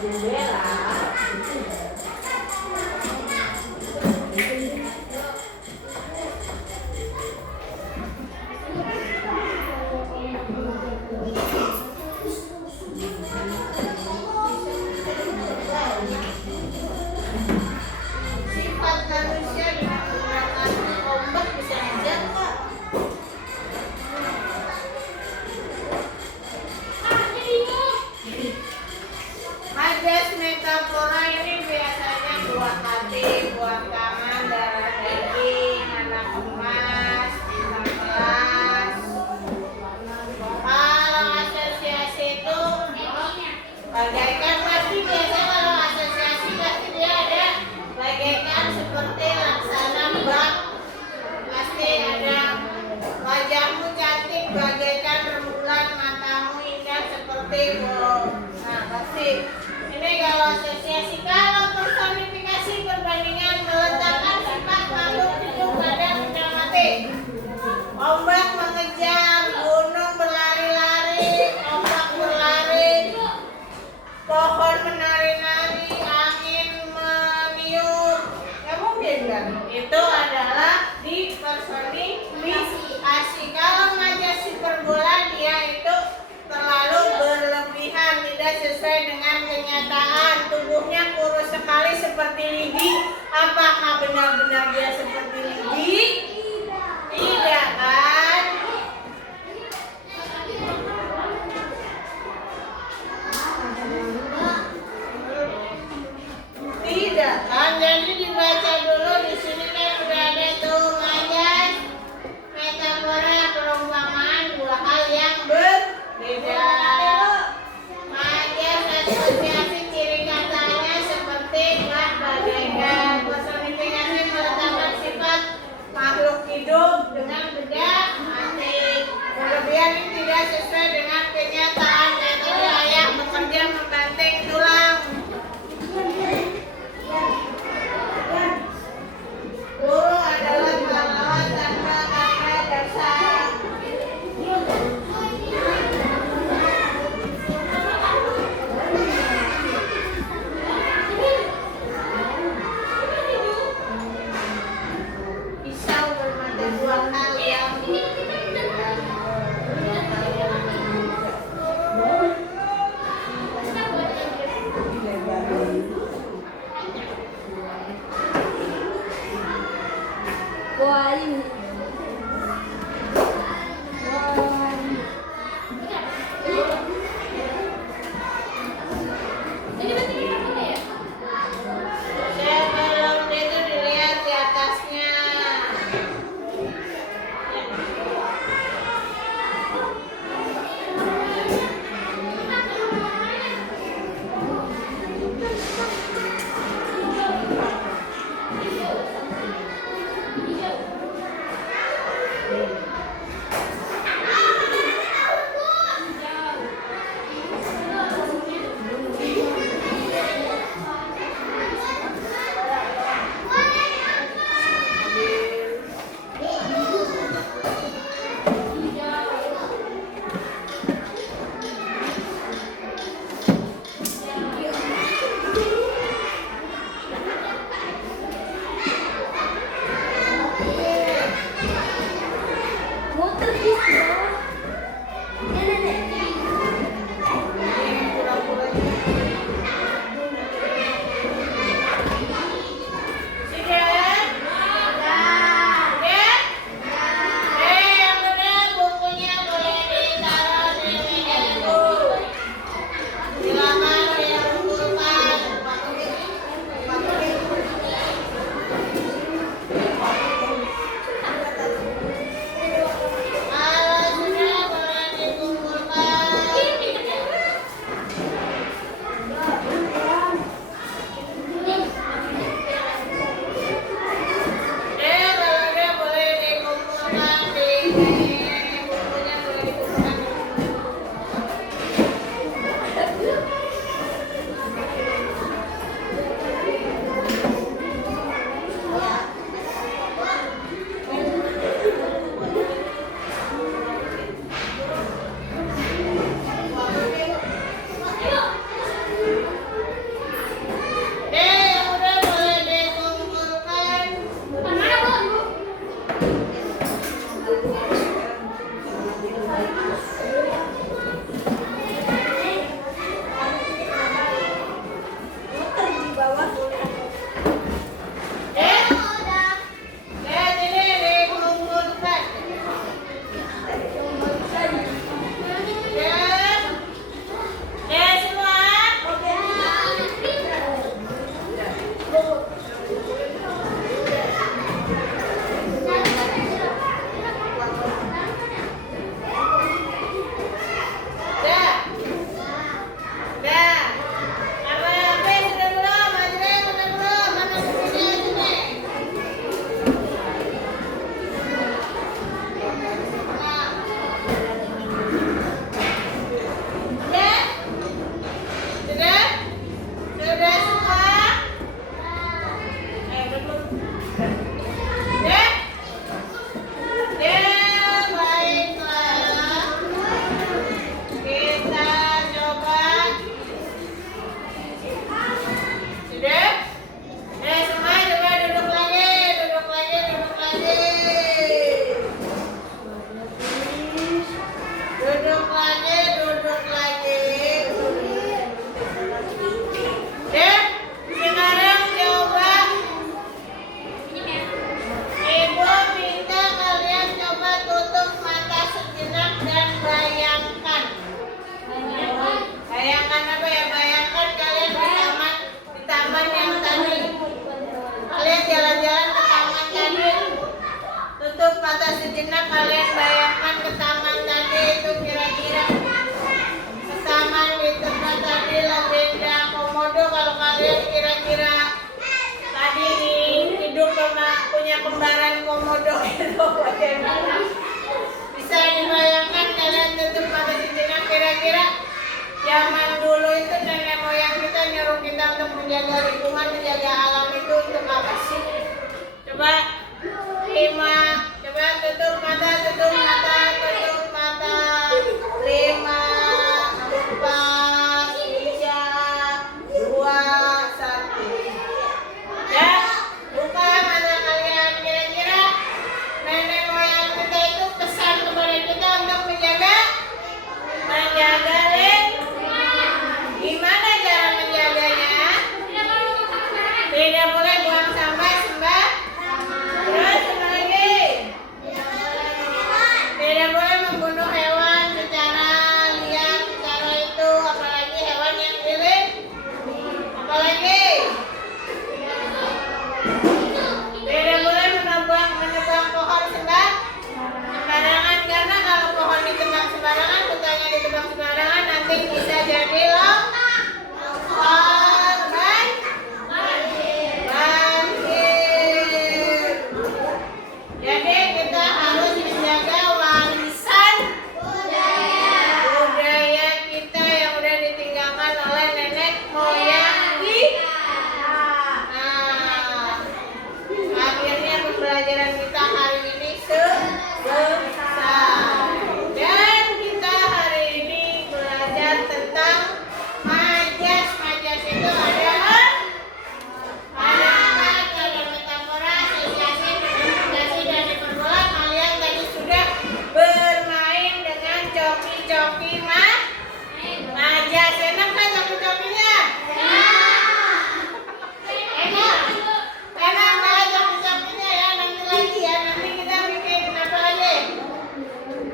jendela. Sifat manusia dengan menggunakan ombak bisa aja nggak? Majas metafora ini biasanya buah hati, buah tangan, darah daging, anak emas, bintang kelas. Kalau asosiasi itu bagaikan pasti biasa kalau asosiasi pasti dia ada bagaikan seperti laksana bak, pasti ada wajahmu cantik bagaikan rembulan, matamu indah seperti nah pasti ini kalau asosiasi. Kalau personifikasi perbandingan meletakkan sifat makhluk hidup pada benda mati. Ombak mengejar, gunung berlari-lari, ombak berlari, pohon menari-nari, angin meniup. Ya mungkin kan? Itu adalah di personifikasi. Kalau majas hiperbola dia itu terlalu berlebihan, tidak sesuai dengan kenyataan. Tubuhnya kurus sekali seperti lidi. Apakah benar-benar dia seperti lidi? Tidak kan? Tidak kan? Jadi dibaca dulu di sini kan udah ada tuh majas metafora perumpamaan dua hal yang berbeda. Majas asosiasi ciri katanya seperti bagaikan. Personifikasi meletakkan sifat makhluk hidup dengan benda mati. Berlebihan ini tidak sesuai dengan kenyataan. Kayak tadi ayah bekerja membanting tulang. Guru adalah pahlawan tanpa kata dasar. Pisau bermata dua hal yang tutup mata sejenak, kalian bayangkan ke taman tadi itu kira-kira ke taman di tempat tadi legenda komodo. Kalau kalian kira-kira tadi hidup sama punya kembaran komodo itu bagaimana? Bisa dibayangkan kalian tutup mata sejenak, kira-kira zaman dulu itu nenek moyang kita nyuruh kita untuk menjaga lingkungan, menjaga alam itu untuk apa sih? Coba 5, coba tutup mata, tutup mata, tutup mata. 5, 4, 3, 2, 1. Ya, buka mata kalian. Kira-kira nenek moyang kita itu pesan kepada kita untuk menjaga lingkungan. Gimana cara menjaganya? Tidak boleh buang sampah terus apa lagi? Tidak boleh membunuh hewan secara liar, secara itu, apalagi hewan yang liar. Apalagi? Tidak boleh menebang pohon sembarangan, karena kalau pohon ditebang sembarangan, hutannya ditebang sembarangan, nanti bisa jadi banjir. Jadi kita harus menjaga warisan budaya kita yang udah ditinggalkan oleh nenek moyang kita. Nah, akhirnya pembelajaran kita hari ini selesai. Dan kita hari ini belajar tentang majas. Majas itu adalah ada metafora, asosiasi, representasi, dan hiperbola. Kalian tadi sudah bermain dengan coki-coki majas. Enak kan coki-cokinya? Enak. Enak kan coki-cokinya ya? Nanti lagi ya. Nanti kita bikin apa lagi?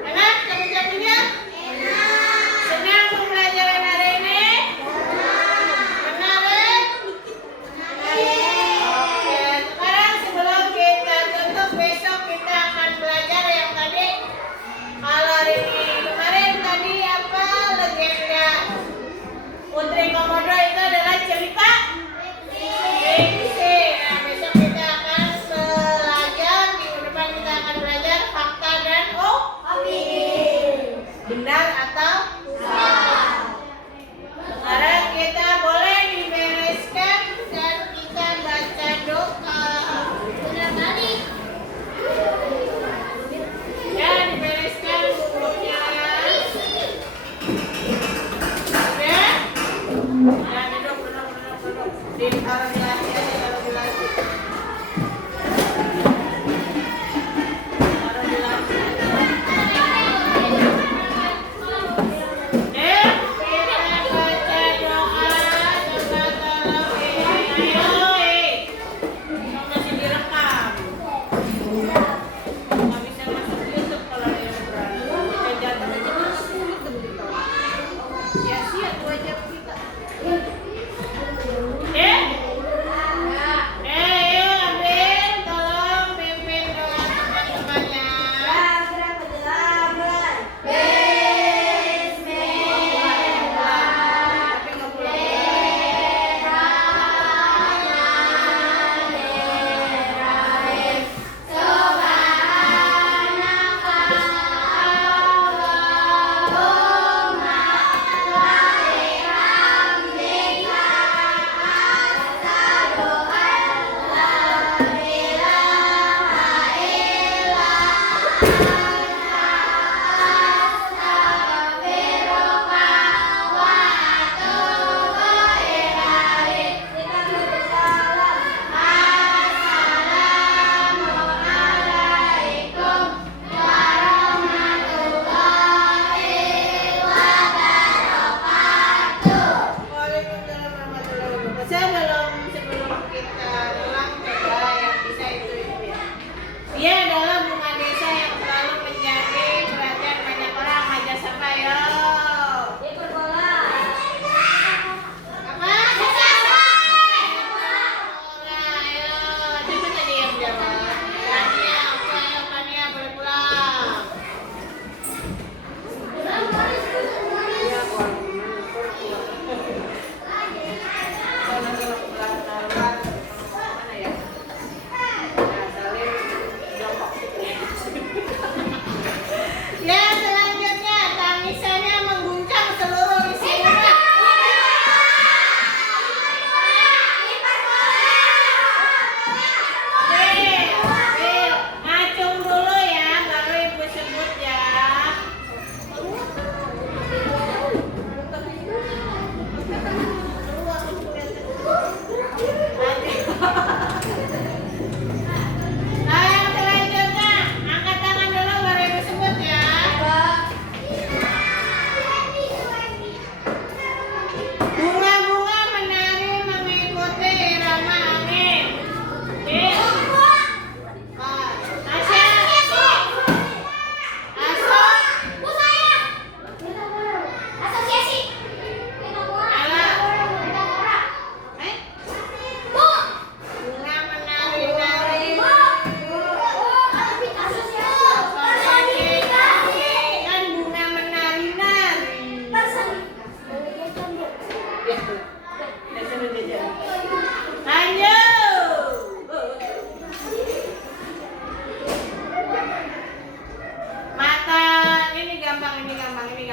Enak coki-cokinya? Senang pembelajaran hari ini? Menarik? Oke, sekarang sebelum kita tutup, besok kita akan belajar yang tadi. Kalau hari ini kemarin tadi apa legenda Putri Komodo itu adalah cerita fiksi. Nah, besok kita akan belajar, minggu depan kita akan belajar fakta dan opini. Benar atau salah? Sekarang kita boleh dibereskan dan kita baca doa. Ya, dibereskan bukunya. Oke? Ya, duduk. Ditaruh di lasi aja, taruh di lasi. Taruh di lasi aja.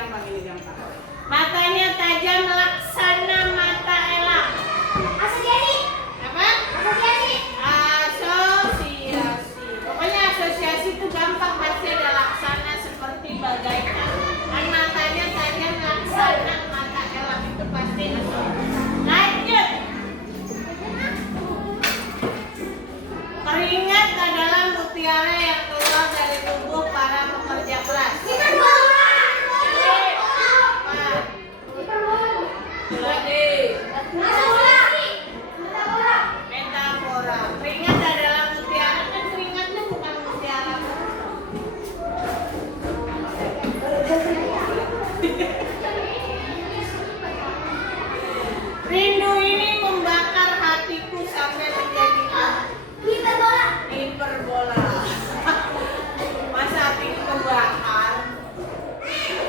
gampang ini gampang. Matanya tajam laksana mata elang. Asosiasi. Apa? Asosiasi. Asosiasi. Pokoknya asosiasi itu gampang, pasti ada laksana seperti bagaikan. Kan matanya tajam laksana mata elang itu pasti asosiasi. Lanjut. Keringat adalah mutiara yang keluar dari tubuh para pekerja keras. Metafora. Keringat adalah mutiara, kan keringatnya bukan mutiara. Rindu ini membakar hatiku sampai menjadi hiperbola. Masa hatiku kebakar?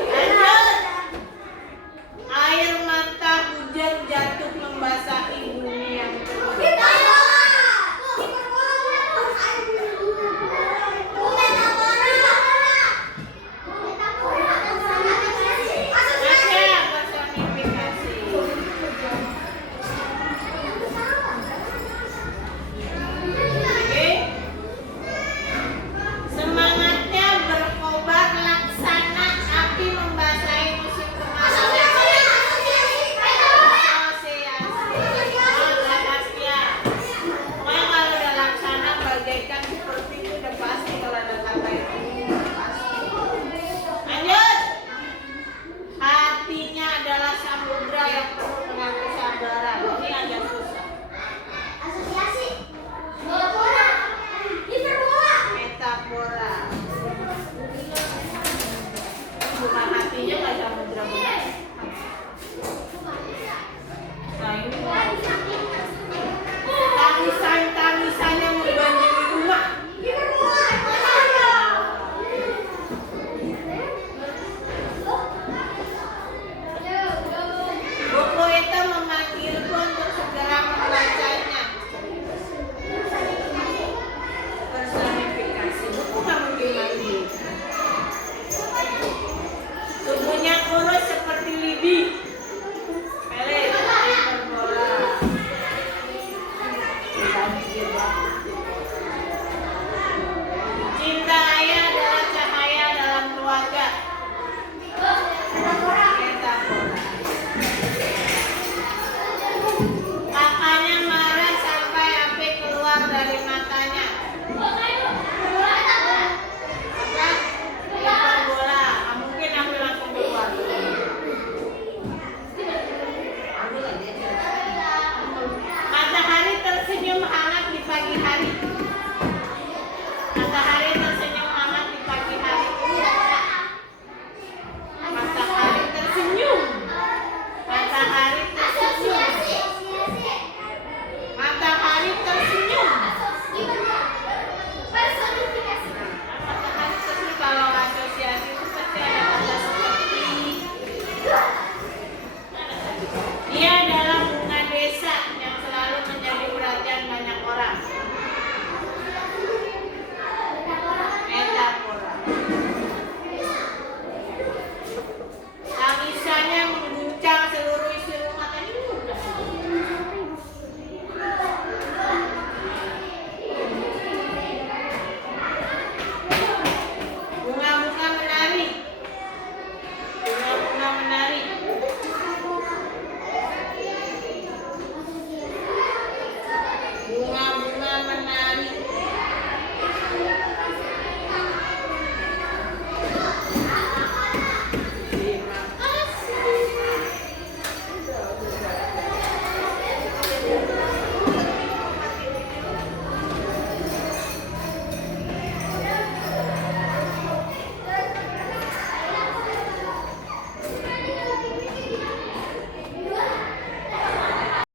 Lanjut. Air mata hujan jatuh membasahi bumi yang terbenam. Baca personifikasi. Oke. Semangatnya berkobar laksana api membasahi musim kemarau. Pokoknya kalau udah laksana bagaikan seperti itu udah pasti, kalau ada kata itu pasti. Lanjut. Hatinya adalah samudra yang penuh dengan kesabaran. Ini agak susah. Metafora. Bukan hatinya nggak samudra benar.